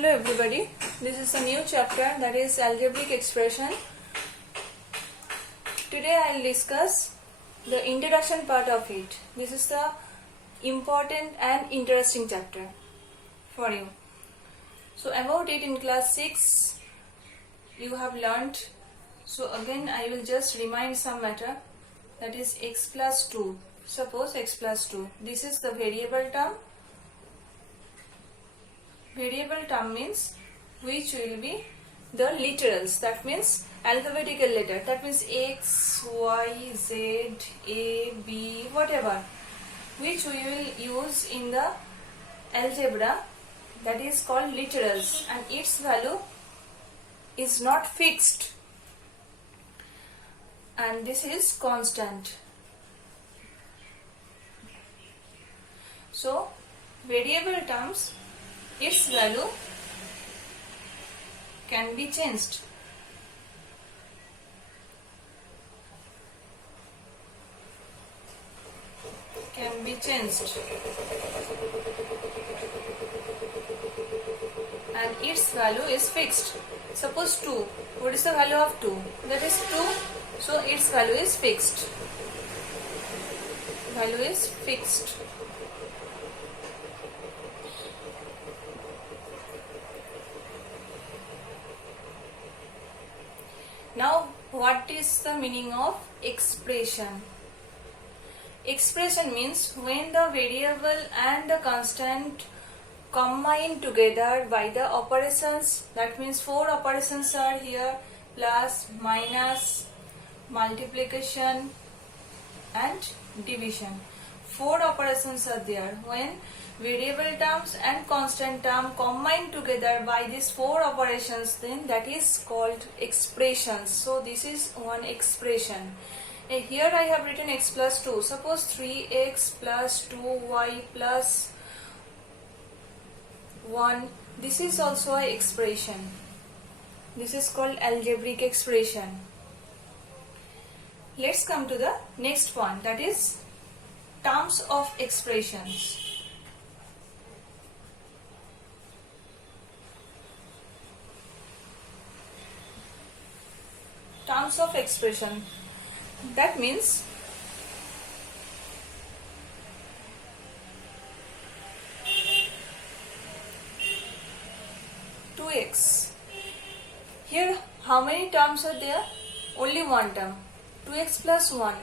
Hello everybody, this is a new chapter, that is algebraic expression. Today I will discuss the introduction part of it. This is the important and interesting chapter for you. So about it in class 6 you have learnt. So again I will just remind some matter, that is x plus 2. Suppose x plus 2, this is the variable term. Variable term means which will be the literals, that means alphabetical letter, that means x, y, z, a, b, whatever, which we will use in the algebra, that is called literals, and its value is not fixed and this is constant. So variable terms, its value can be changed. And its value is fixed. Suppose 2. What is the value of 2? That is 2. So its value is fixed. Value is fixed. Now, what is the meaning of expression? Expression means when the variable and the constant combine together by the operations, that means 4 operations are here: plus, minus, multiplication and division. 4 operations are there. When variable terms and constant term combine together by these 4 operations, then that is called expressions. So this is one expression. Here I have written x plus 2. Suppose 3x plus 2y plus 1. This is also an expression. This is called algebraic expression. Let's come to the next one, that is terms of expressions. Terms of expression, that means x. Here how many terms are there? Only one term, 2x plus 1.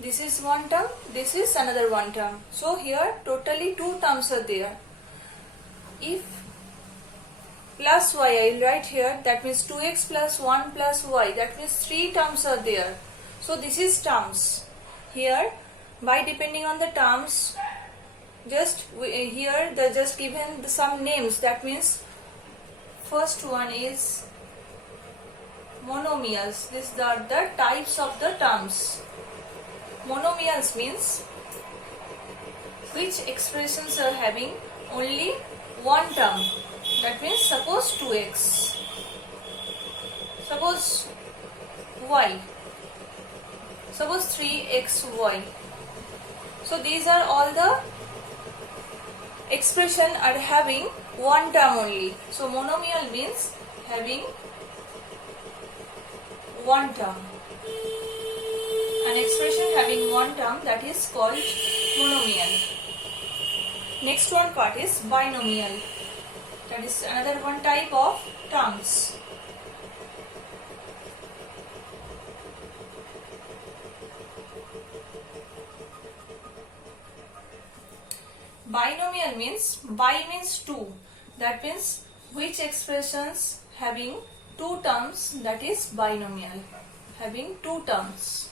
This is one term, this is another one term. So here totally 2 terms are there. If plus y I will write here, that means 2x plus 1 plus y, that means 3 terms are there. So this is terms. Here by depending on the terms, here they just given some names, that means first one is monomials. These are the types of the terms. Monomials means which expressions are having only one term. That means suppose 2x, suppose y, suppose 3xy. So these are all the expression are having one term only. So monomial means having one term. An expression having one term, that is called monomial. Next one part is binomial. That is another one type of terms. Binomial means, bi means 2. That means which expressions having 2 terms, that is binomial. Having 2 terms.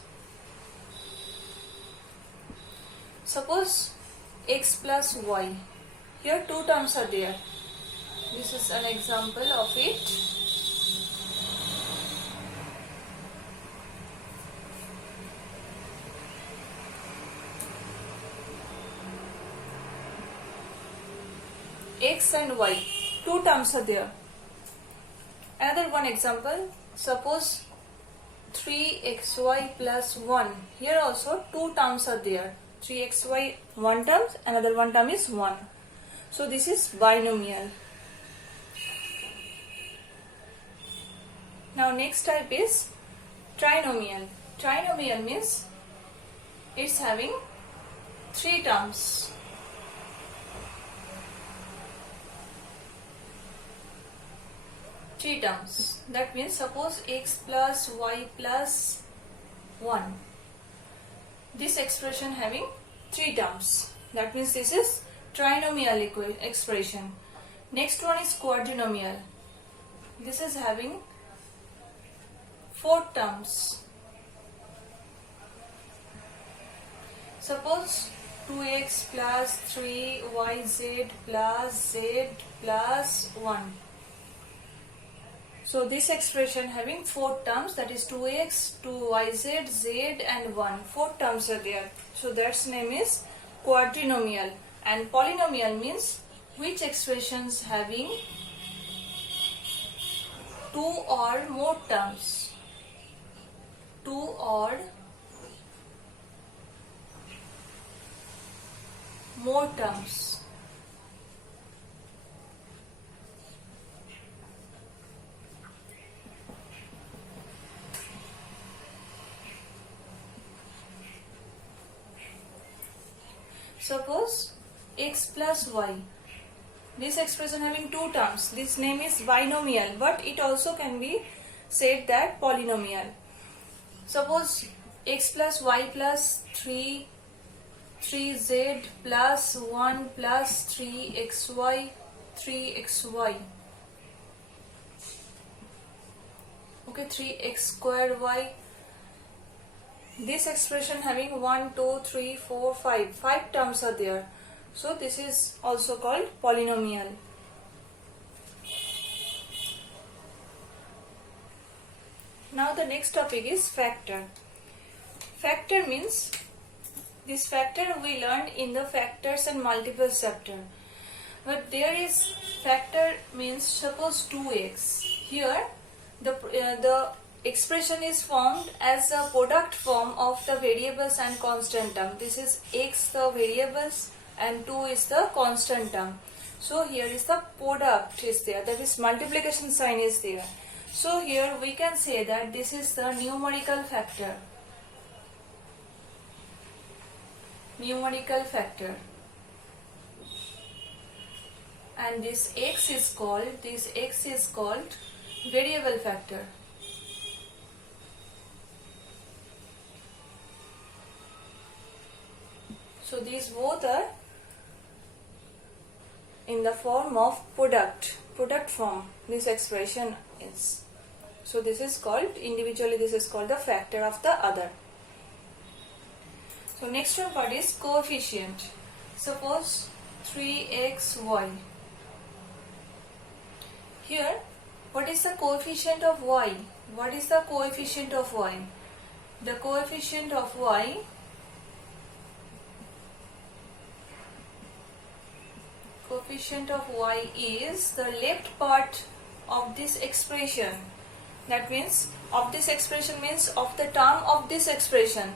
Suppose x plus y. Here 2 terms are there. This is an example of it. X and y, 2 terms are there. Another one example, suppose 3xy plus 1. Here also 2 terms are there. 3xy one term, another one term is 1. So this is binomial. Now next type is trinomial. Trinomial means it's having 3 terms. That means suppose x plus y plus 1. This expression having 3 terms. That means this is trinomial expression. Next one is quadrinomial. This is having 4 terms. Suppose 2x plus 3yz plus z plus 1. So this expression having 4 terms, that is 2x, 2yz, z and 1. 4 terms are there. So that's name is quadrinomial. And polynomial means which expressions having 2 or more terms. 2 or more terms. Suppose x plus y. This expression having 2 terms. This name is binomial, but it also can be said that polynomial. Suppose x plus y plus 3z plus 1 plus 3xy. Okay, 3x square y. This expression having 1, 2, 3, 4, 5. 5 terms are there. So this is also called polynomial. Now the next topic is factor. Factor means, this factor we learned in the factors and multiples chapter. But there is factor means suppose 2x. Here the expression is formed as a product form of the variables and constant term. This is x the variables and 2 is the constant term. So here is the product is there, that is multiplication sign is there. So here we can say that this is the numerical factor. Numerical factor. And this x is called variable factor. So these both are in the form of product form. This expression is. So this is called, individually this is called the factor of the other. So next one part is coefficient. Suppose 3xy. Here, what is the coefficient of y? What is the coefficient of y? The coefficient of y is the left part of this expression. That means of this expression means of the term of this expression.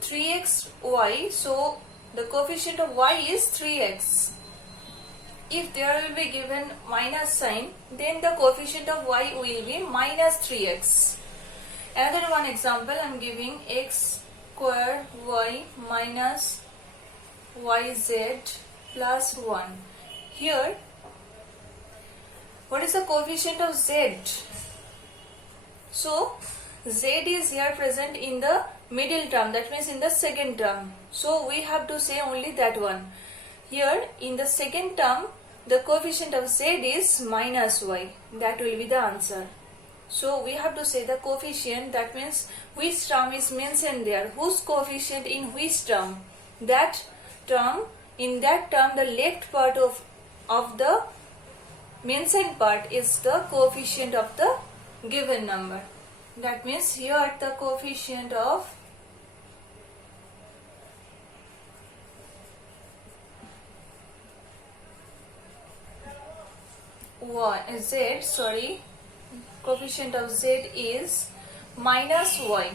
3xy, so the coefficient of y is 3x. If there will be given minus sign, then the coefficient of y will be minus 3x. Another one example I am giving, x square y minus yz plus 1. Here, what is the coefficient of z? So, z is here present in the middle term, that means in the second term. So, we have to say only that one. Here, in the second term, the coefficient of z is minus y. That will be the answer. So, we have to say the coefficient, that means which term is mentioned there, whose coefficient in which term. That term, in that term, the left part of the mentioned part is the coefficient of the given number. That means here the coefficient of coefficient of z is minus y.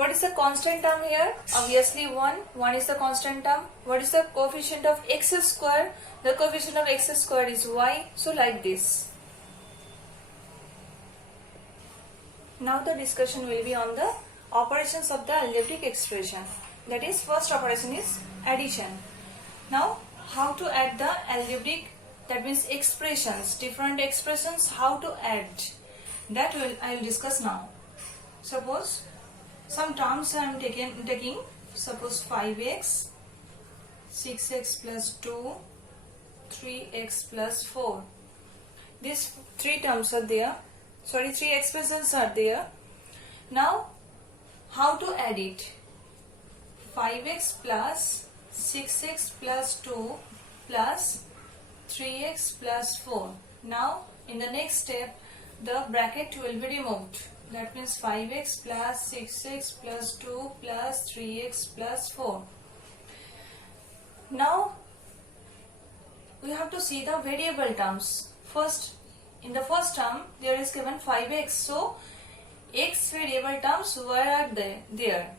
What is the constant term here? Obviously 1. 1 is the constant term. What is the coefficient of x square? The coefficient of x square is y. So like this. Now the discussion will be on the operations of the algebraic expression. That is, first operation is addition. Now how to add the algebraic, that means expressions, different expressions, how to add. That I will discuss now. Suppose some terms I am taking. Suppose 5x, 6x plus 2, 3x plus 4. These three terms are there. Sorry, three expressions are there. Now, how to add it? 5x plus 6x plus 2 plus 3x plus 4. Now, in the next step, the bracket will be removed. That means 5x plus 6x plus 2 plus 3x plus 4. Now, we have to see the variable terms. First, in the first term, there is given 5x. So, x variable terms, where are they? There.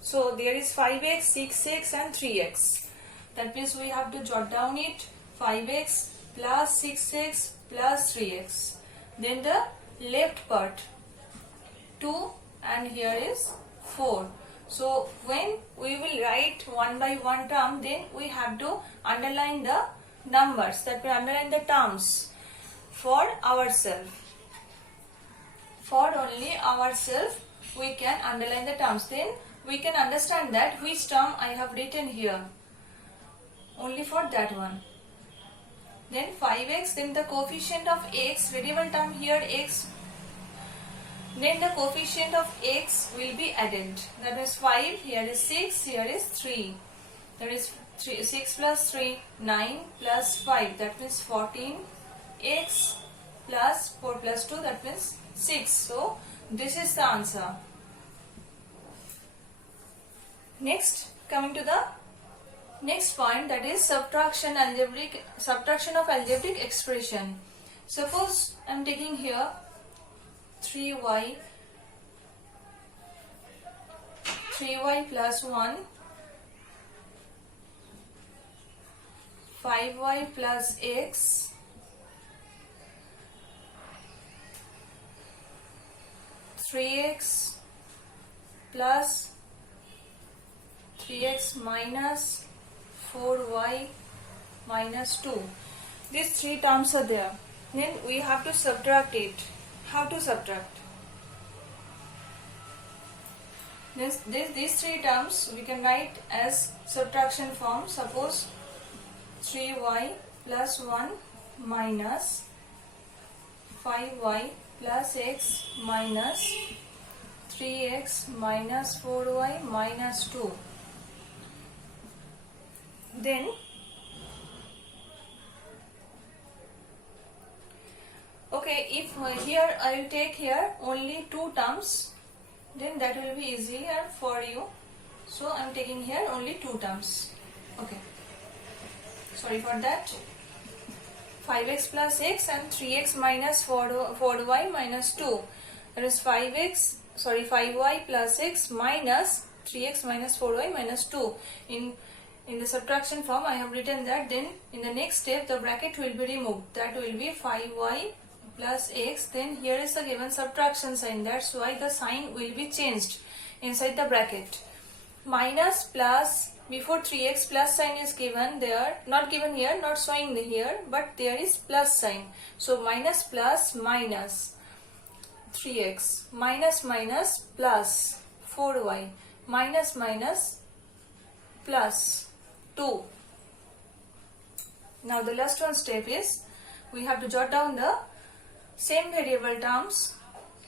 So, there is 5x, 6x and 3x. That means we have to jot down it. 5x plus 6x plus 3x. Then the left part, 2, and here is 4. So, when we will write one by one term, then we have to underline the numbers, that we underline the terms for ourselves. For only ourselves, we can underline the terms. Then we can understand that which term I have written here. Only for that one. Then 5x, then the coefficient of x, variable term here x. Then the coefficient of x will be added. That is 5, here is 6, here is 3. That is 6 plus 3, 9 plus 5, that means 14. X plus 4 plus 2, that means 6. So, this is the answer. Next, coming to the next point, that is subtraction of algebraic expression. Suppose I am taking here 3y plus 1, 5y plus x, 3x plus 3x minus 4y minus 2. These three terms are there. Then we have to subtract it. How to subtract? These three terms we can write as subtraction form. Suppose 3y plus 1 minus 5y plus x minus 3x minus 4y minus 2. Then okay, if here I will take here only two terms, then that will be easier for you. So I am taking here only two terms. Okay. Sorry for that. 5x plus x and 3x minus 4y minus 2. That is 5y plus x minus 3x minus 4y minus 2. In the subtraction form I have written that. Then in the next step the bracket will be removed. That will be 5y plus x. Then here is the given subtraction sign. That's why the sign will be changed inside the bracket. Minus plus, before 3x plus sign is given there, not given here, not showing here, but there is plus sign. So minus plus minus 3x, minus minus plus 4y, minus minus plus 2. Now the last one step is, we have to jot down the same variable terms.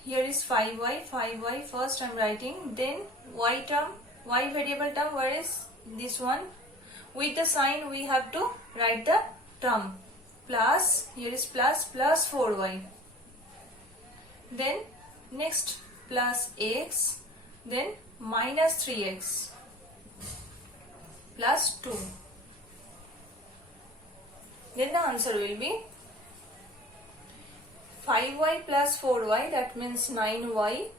Here is 5y first I am writing, then y term, y variable term, where is this one? With the sign we have to write the term. Plus, here is plus 4y. Then next plus x, then minus 3x plus 2. Then the answer will be 5y plus 4y, that means 9y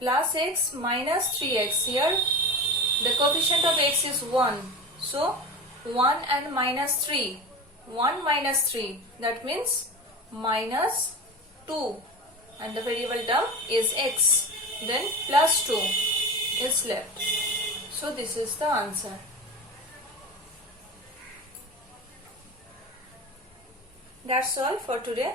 plus x minus 3x. Here the coefficient of x is 1. So 1 and minus 3. 1 minus 3. That means minus 2. And the variable term is x. Then plus 2 is left. So this is the answer. That's all for today.